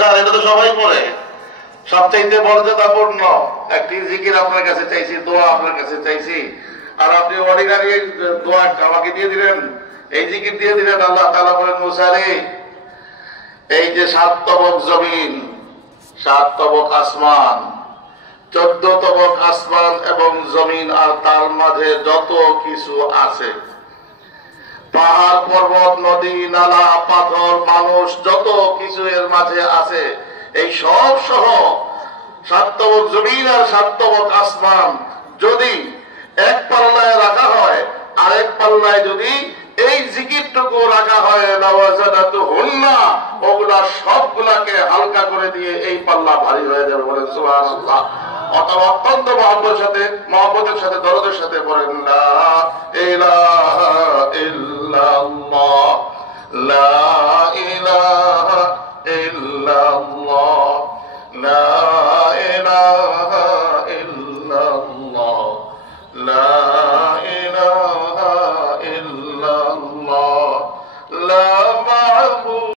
Sir এটা তো সবাই পড়ে, সবচাইতে মর্যাদাপূর্ণ একটি জিকির আপনার কাছে চাইছি, দোয়া আপনার কাছে চাইছি, আর আপনি অর্ডিনারি দোয়া আমাকে দিয়ে দিলেন, এই জিকির দিয়ে দিলেন। আল্লাহ তাআলা বলেন, মুসা রে, এই যে 7 তবক জমিন, 7 তবক আসমান, 14 তবক আসমান এবং জমিন, আর তার মাঝে যত কিছু আছে, পাহাড় পর্বত নদী নালা পাথর মানুষ যত কিছু এর মাঝে আছে, এই সব সহ 7 তবক জমিন আর 7 তবক আসমান যদি এক পাল্লায় রাখা হয়, আর এক পাল্লায় যদি এই জিকিরটুকু রাখা হয়, লাওয়াজাদাতুহুন্না, ওগুলা সবগুলাকে হালকা করে দিয়ে এই পাল্লা ভারী হয়ে যাবে। বলেন সুবহানাল্লাহ। অথবা অত্যন্ত মহব্বতের সাথে দরদের সাথে বলেন, লা ইলাহা ইল্লাল্লাহ, লা ইলাহা ইল্লাল্লাহ, লা ইলাহা